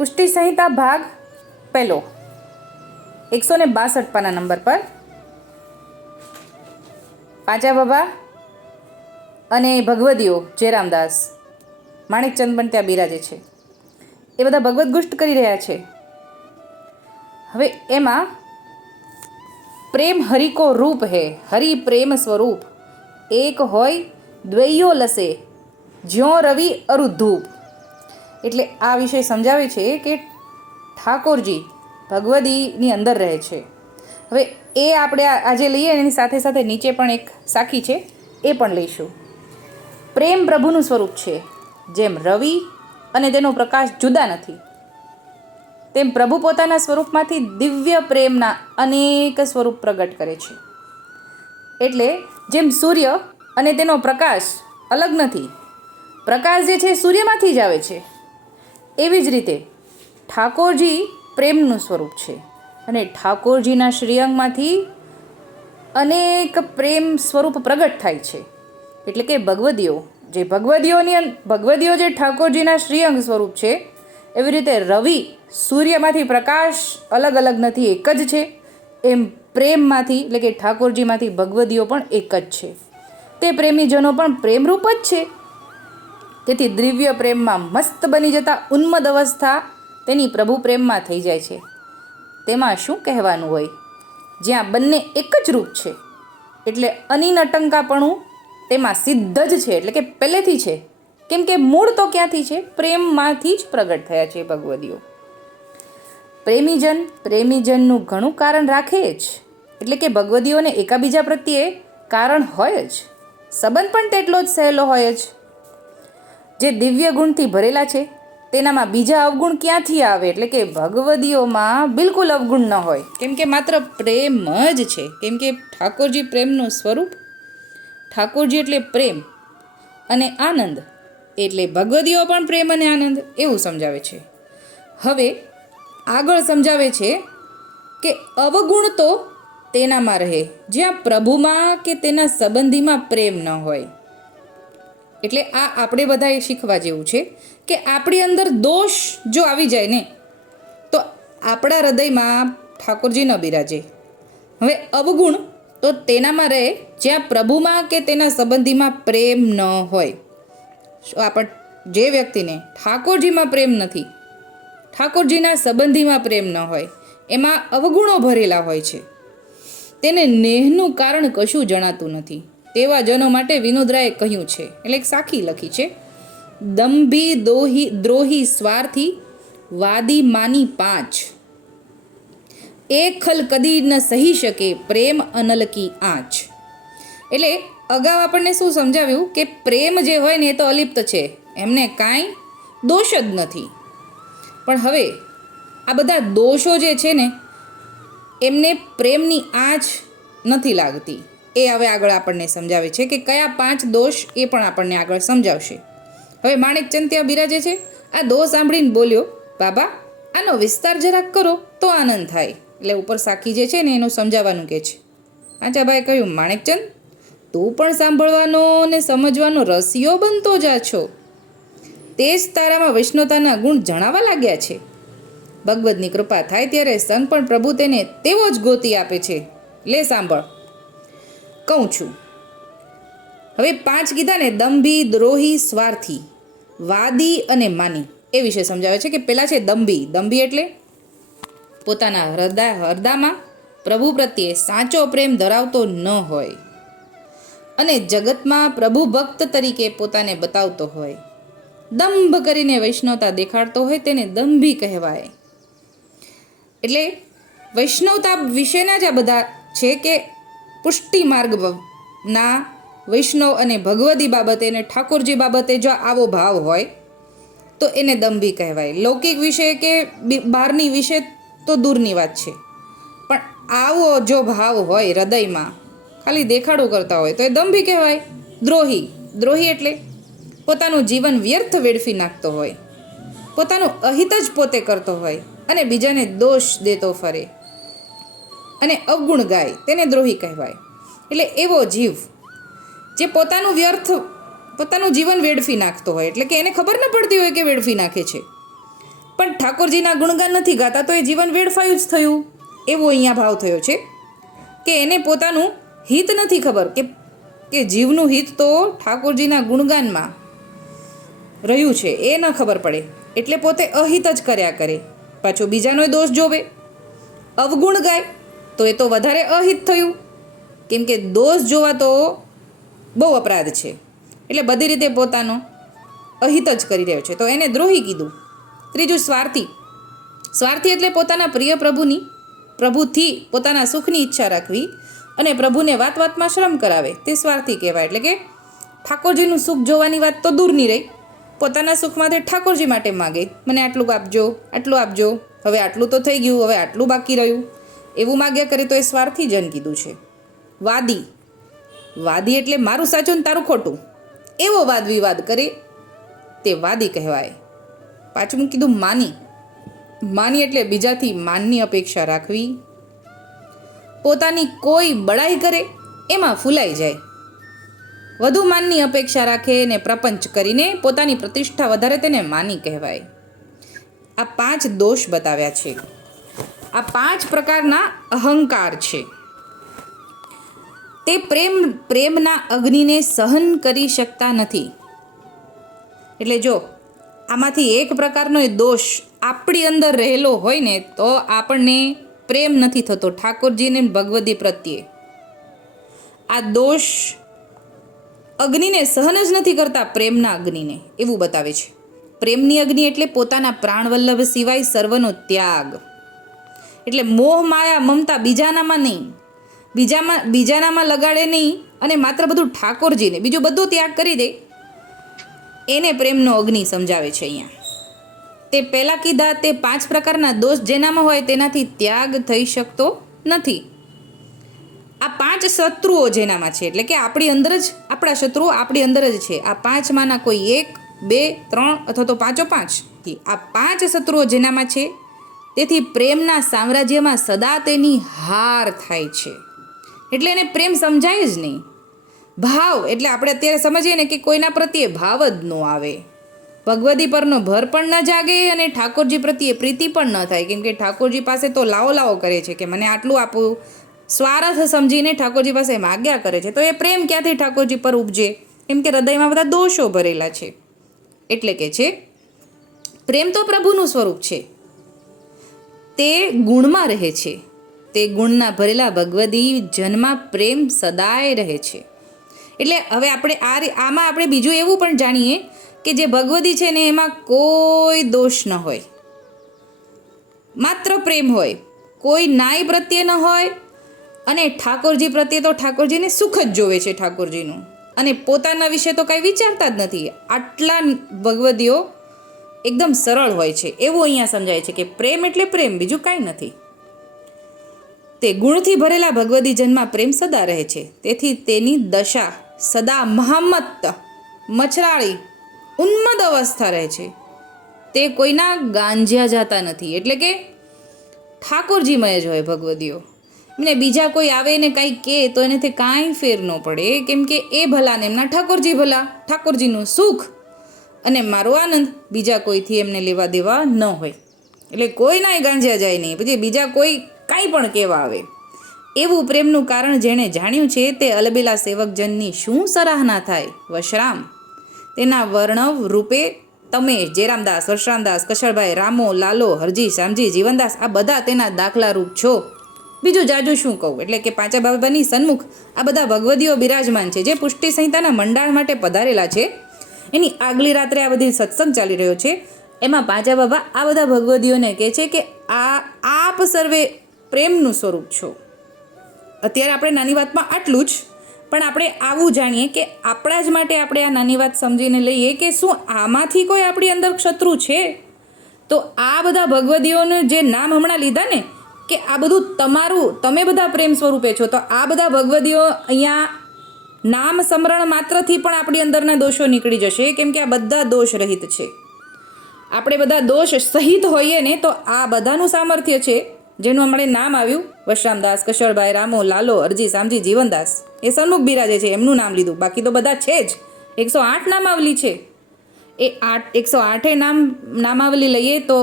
પુષ્ટિ સંહિતા ભાગ પહેલો. એકસો ને બાસઠ પાના નંબર પર. પાંચા બાબા અને ભગવદીઓ જયરામદાસ, માણેકચંદ પણ ત્યાં બિરાજે છે. એ બધા ભગવદ ગુષ્ટ કરી રહ્યા છે. હવે એમાં પ્રેમ હરિકો રૂપ હે, હરિ પ્રેમ સ્વરૂપ. એક હોય દ્વૈયો લસે, જ્યો રવિ અરુધૂપ એટલે આ વિષય સમજાવે છે કે ઠાકોરજી ભગવદીની અંદર રહે છે. હવે એ આપણે આજે લઈએ, એની સાથે સાથે નીચે પણ એક સાખી છે, એ પણ લઈશું. પ્રેમ પ્રભુનું સ્વરૂપ છે. જેમ રવિ અને તેનો પ્રકાશ જુદા નથી. તેમ પ્રભુ પોતાના સ્વરૂપમાંથી દિવ્ય પ્રેમના અનેક સ્વરૂપ પ્રગટ કરે છે. એટલે જેમ સૂર્ય અને તેનો પ્રકાશ અલગ નથી, પ્રકાશ જે છે સૂર્યમાંથી જ આવે છે. એવી જ રીતે ઠાકોરજી પ્રેમનું સ્વરૂપ છે. અને ઠાકોરજીના શ્રીઅંગમાંથી અનેક પ્રેમ સ્વરૂપ પ્રગટ થાય છે. એટલે કે ભગવદીઓ, જે ભગવદીઓની ભગવદીઓ જે ઠાકોરજીના શ્રીઅંગ સ્વરૂપ છે, એવી રીતે રવિ સૂર્યમાંથી પ્રકાશ અલગ અલગ નથી એક જ છે. એમ પ્રેમમાંથી, એટલે કે ઠાકોરજીમાંથી ભગવદીઓ પણ એક જ છે. તે પ્રેમીજનો પણ પ્રેમરૂપ જ છે. તેથી દિવ્ય પ્રેમમાં મસ્ત બની જતા ઉન્મદ અવસ્થા તેની પ્રભુ પ્રેમમાં થઈ જાય છે. તેમાં શું કહેવાનું હોય? જ્યાં બંને એક જ રૂપ છે. એટલે અનિનટંકાપણું તેમાં સિદ્ધ જ છે, એટલે કે પહેલેથી છે. કેમ કે મૂળ તો ક્યાંથી છે? પ્રેમમાંથી જ પ્રગટ થયા છે ભગવદીઓ. પ્રેમીજન પ્રેમીજનનું ઘણું કારણ રાખે જ. એટલે કે ભગવદીઓને એકાબીજા પ્રત્યે કારણ હોય જ. સંબંધ પણ તેટલો જ સહેલો હોય જ. જે દિવ્ય ગુણથી ભરેલા છે, તેનામાં બીજા અવગુણ ક્યાંથી આવે? એટલે કે ભગવદીઓમાં બિલકુલ અવગુણ ન હોય. કેમ કે માત્ર પ્રેમ જ છે. કેમ કે ઠાકોરજી પ્રેમનું સ્વરૂપ, ઠાકોરજી એટલે પ્રેમ અને આનંદ. એટલે ભગવદીઓ પણ પ્રેમ અને આનંદ એવું સમજાવે છે. હવે આગળ સમજાવે છે કે અવગુણ તો તેનામાં રહે. જ્યાં પ્રભુમાં કે તેના સંબંધીમાં પ્રેમ ન હોય. એટલે આ આપણે બધાએ શીખવા જેવું છે કે આપણી અંદર દોષ જો આવી જાય ને, તો આપણા હૃદયમાં ઠાકોરજી ન બિરાજે. હવે અવગુણ તો તેનામાં રહે જ્યાં પ્રભુમાં કે તેના સંબંધીમાં પ્રેમ ન હોય. આપણ, જે વ્યક્તિને ઠાકોરજીમાં પ્રેમ નથી, ઠાકોરજીના સંબંધીમાં પ્રેમ ન હોય, એમાં અવગુણો ભરેલા હોય છે. તેને નેહનું કારણ કશું જણાતું નથી. તેવા જનો માટે વિનોદરાએ કહ્યું છે. એટલે એક સાખી લખી છે. દંભી દોહી, દ્રોહી સ્વાર્થી, વાદી માની પાંચ. એક ખલ કદી ન સહી શકે, પ્રેમ અનલકી આંચ. એટલે અગાઉ આપણને શું સમજાવ્યું કે પ્રેમ જે હોય ને એ તો અલિપ્ત છે. એમને કાંઈ દોષ જ નથી. પણ હવે આ બધા દોષો જે છે ને, એમને પ્રેમની આંચ નથી લાગતી. એ હવે આગળ આપણને સમજાવે છે કે કયા પાંચ દોષ એ પણ આપણને આગળ સમજાવશે. હવે માણેકચંદ ત્યાં બિરાજે છે. આ દોષ સાંભળીને બોલ્યો, બાબા, આનો વિસ્તાર જરાક કરો તો આનંદ થાય. એટલે ઉપર સાખી જે છે ને એનું સમજાવવાનું કે છે. આચાભાઈ કહ્યું માણેકચંદ તું પણ સાંભળવાનો ને સમજવાનો રસિયો બનતો જા છો. તે જ તારામાં વૈષ્ણવતાના ગુણ જણાવા લાગ્યા છે. ભગવદની કૃપા થાય ત્યારે સંગ પણ પ્રભુ તેને તેવો જ ગોતી આપે છે. લે સાંભળ. કહું છું. હવે પાંચ કીધા ને દંભી, દ્રોહી, સ્વાર્થી, વાદી અને માની એ વિશે સમજાવે છે કે પેલા છે દંભી. દંભી એટલે પોતાના હૃદય, હૃદયમાં પ્રભુ પ્રત્યે સાચો પ્રેમ ધરાવતો ન હોય અને જગતમાં પ્રભુ ભક્ત તરીકે પોતાને બતાવતો હોય. દંભ કરીને વૈષ્ણવતા દેખાડતો હોય તેને દંભી કહેવાય. એટલે વૈષ્ણવતા વિશેના જ આ બધા છે કે પુષ્ટિ માર્ગ ના વૈષ્ણવ અને ભગવદી બાબતે અને ઠાકોરજી બાબતે જો આવો ભાવ હોય, તો એને દંભી કહેવાય. લૌકિક વિશે કે બહારની વિશે તો દૂરની વાત છે. પણ આવો જો ભાવ હોય હૃદયમાં, ખાલી દેખાડો કરતા હોય, તો એ દંભી કહેવાય. દ્રોહી. દ્રોહી એટલે પોતાનું જીવન વ્યર્થ વેડફી નાખતો હોય. પોતાનું અહિત જ પોતે કરતો હોય અને બીજાને દોષ દેતો ફરે. અને અવગુણ ગાય તેને દ્રોહી કહેવાય. એટલે એવો જીવ જે પોતાનું વ્યર્થ, પોતાનું જીવન વેડફી નાખતો હોય. એટલે કે એને ખબર ન પડતી હોય કે વેડફી નાખે છે. પણ ઠાકોરજીના ગુણગાન નથી ગાતા તો એ જીવન વેડફાયું જ થયું. એવો અહીંયા ભાવ થયો છે કે એને પોતાનું હિત નથી ખબર કે કે જીવનું હિત તો ઠાકોરજીના ગુણગાનમાં રહ્યું છે, એ ન ખબર પડે. એટલે પોતે અહિત જ કર્યા કરે. પાછો બીજાનો દોષ જોવે. અવગુણ ગાય તો એ તો વધારે અહિત થયું. કેમ કે દોષ જોવા તો બહુ અપરાધ છે. એટલે બધી રીતે પોતાનો અહિત જ કરી રહ્યો છે. તો એને દ્રોહી કીધું. ત્રીજું સ્વાર્થી. સ્વાર્થી એટલે પોતાના પ્રિય પ્રભુની, પ્રભુથી પોતાના સુખની ઈચ્છા રાખવી અને પ્રભુને વાત વાતમાં શ્રમ કરાવે. તે સ્વાર્થી કહેવાય. એટલે કે ઠાકોરજીનું સુખ જોવાની વાત તો દૂરની રહી. પોતાના સુખ તે ઠાકોરજી માટે માગે. મને આટલું આપજો આટલું આપજો. હવે આટલું તો થઈ ગયું, હવે આટલું બાકી રહ્યું. એવું માગ્યા કરે તો એ સ્વાર્થી જન કીધું છે. વાદી. વાદી એટલે મારું સાચું ને તારું ખોટું. એવો વાદ વિવાદ કરે તે વાદી કહેવાય. પાછું કીધું માની. માની એટલે બીજાથી માનની અપેક્ષા રાખવી. પોતાની કોઈ બળાઈ કરે એમાં ફૂલાઈ જાય. વધુ માનની અપેક્ષા રાખે ને પ્રપંચ કરીને પોતાની પ્રતિષ્ઠા વધારે તેને માની કહેવાય. આ પાંચ દોષ બતાવ્યા છે. આ પાંચ પ્રકારના અહંકાર છે. તે પ્રેમ, પ્રેમના અગ્નિને સહન કરી શકતા નથી. એટલે જો આમાંથી એક પ્રકારનો એ દોષ આપણી અંદર રહેલો હોય ને, તો આપણને પ્રેમ નથી થતો ઠાકોરજીને ભગવદી પ્રત્યે. આ દોષ અગ્નિને સહન જ નથી કરતા, પ્રેમના અગ્નિને. એવું બતાવે છે. પ્રેમની અગ્નિ એટલે પોતાના પ્રાણવલ્લભ સિવાય સર્વનો ત્યાગ. એટલે મોહ માયા મમતા બીજાનામાં નહીં. બીજામાં બીજાનામાં લગાડે નહીં અને માત્ર બધું ઠાકોરજીને. બીજું બધું ત્યાગ કરી દે. એને પ્રેમનો અગ્નિ સમજાવે છે અહીંયા. તે પહેલાં કીધા તે પાંચ પ્રકારના દોષ જેનામાં હોય તેનાથી ત્યાગ થઈ શકતો નથી. આ પાંચ શત્રુઓ જેનામાં છે. એટલે કે આપણી અંદર જ આપણા શત્રુઓ આપણી અંદર જ છે. આ પાંચમાંના કોઈ એક, બે, ત્રણ અથવા તો પાંચો પાંચ. આ પાંચ શત્રુઓ જેનામાં છે તેથી પ્રેમના સામ્રાજ્યમાં સદા તેની હાર થાય છે. એટલે એને પ્રેમ સમજાય જ નહીં. ભાવ, એટલે આપણે અત્યારે સમજીએ ને કે કોઈના પ્રત્યે ભાવ જ ન આવે. ભગવદી પરનો ભર પણ ન જાગે અને ઠાકોરજી પ્રત્યે પ્રીતિ પણ ન થાય. કેમ કે ઠાકોરજી પાસે તો લાવો લાવો કરે છે કે મને આટલું આપું. સ્વાર્થ સમજીને ઠાકોરજી પાસે માગ્યા કરે છે. તો એ પ્રેમ ક્યાંથી ઠાકોરજી પર ઉપજે? એમ કે હૃદયમાં બધા દોષો ભરેલા છે. એટલે કે છે, પ્રેમ તો પ્રભુનું સ્વરૂપ છે. તે ગુણમાં રહે છે. તે ગુણના ભરેલા ભગવદી જન્મા પ્રેમ સદાય રહે છે. એટલે હવે આપણે આ આમાં આપણે બીજું એવું પણ જાણીએ કે જે ભગવદી છે ને એમાં કોઈ દોષ ન હોય. માત્ર પ્રેમ હોય. કોઈ નાય પ્રત્યે ન હોય અને ઠાકોરજી પ્રત્યે તો ઠાકોરજીને સુખ જ જોવે છે ઠાકોરજીનું. અને પોતાના વિશે તો કાંઈ વિચારતા જ નથી. આટલા ભગવદીઓ એકદમ સરળ હોય છે. એવું અહીંયા સમજાય છે કે પ્રેમ એટલે પ્રેમ, બીજું કાંઈ નથી. તે ગુણથી ભરેલા ભગવદી જન્મમાં પ્રેમ સદા રહે છે. તેથી તેની દશા સદા મહામત્ત મચરાળી ઉન્મદ અવસ્થા રહે છે. તે કોઈના ગાંજ્યા જાતા નથી. એટલે કે ઠાકોરજીમય જ હોય ભગવદીઓ. ને બીજા કોઈ આવે ને કાંઈ કહે તો એનાથી કાંઈ ફેર ન પડે. કેમ કે એ ભલા ને એમના ઠાકોરજી ભલા, ઠાકોરજીનું સુખ અને મારો આનંદ બીજા કોઈથી એમને લેવા દેવા ન હોય. એટલે કોઈનાય ગાંજ્યા જાય નહીં. પછી બીજા કોઈ કાંઈ પણ કહેવા આવે. એવું પ્રેમનું કારણ જેણે જાણ્યું છે તે અલબેલા સેવકજનની શું સરાહના થાય? વશરામ. તેના વર્ણવ રૂપે તમે જેરામદાસ વશરામદાસ કશળભાઈ, રામો, લાલો, હરજી શામજી જીવનદાસ, આ બધા તેના દાખલા રૂપ છો. બીજું જાજુ શું કહું? એટલે કે પાંચા બાબાની સન્મુખ આ બધા ભગવદીઓ બિરાજમાન છે, જે પુષ્ટિ સંહિતાના મંડાણ માટે પધારેલા છે. એની આગલી રાત્રે આ બધી સત્સંગ ચાલી રહ્યો છે. એમાં પાંચા બાબા આ બધા ભગવદીઓને કહે છે કે આ, આપ સર્વે પ્રેમનું સ્વરૂપ છો. અત્યારે આપણે નાની વાતમાં આટલું જ, પણ આપણે આવું જાણીએ કે આપણા જ માટે આપણે આ નાની વાત સમજીને લઈએ કે શું આમાંથી કોઈ આપણી અંદર શત્રુ છે? તો આ બધા ભગવદીઓનું જે નામ હમણાં લીધા ને, કે આ બધું તમારું, તમે બધા પ્રેમ સ્વરૂપે છો, તો આ બધા ભગવદીઓ અહીંયા નામ સ્મરણ માત્રથી પણ આપણી અંદરના દોષો નીકળી જશે, કેમ કે આ બધા દોષ રહિત છે. આપણે બધા દોષ સહિત હોઈએ ને, તો આ બધાનું સામર્થ્ય છે, જેનું હમણે નામ આવ્યું, વશરામદાસ, કશળભાઈ, રામો, લાલો, અરજી સામજી જીવનદાસ. એ સન્મુખ બિરાજે છે, એમનું નામ લીધું. બાકી તો બધા છે જ. એકસો આઠ નામાવલી છે. એ આઠ, એકસો આઠે નામ, નામાવલી લઈએ તો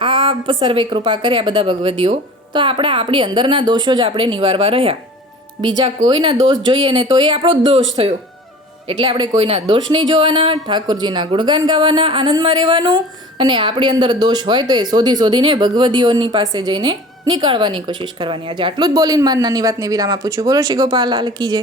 આ સર્વે કૃપા કર્યા બધા ભગવદીઓ. તો આપણે, આપણી અંદરના દોષો જ આપણે નિવારવા રહ્યા. બીજા કોઈના દોષ જોઈએ ને તો એ આપણો દોષ થયો. એટલે આપણે કોઈના દોષ નહીં જોવાના, ઠાકોરજીના ગુણગાન ગાવાના, આનંદમાં રહેવાનું અને આપણી અંદર દોષ હોય તો એ શોધી શોધીને ભગવદીઓની પાસે જઈને નીકાળવાની કોશિશ કરવાની. આજે આટલું જ બોલીને માન નાની વાતને વિરામ આપું છું. બોલો શ્રી ગોપાલ લાલ કી જય.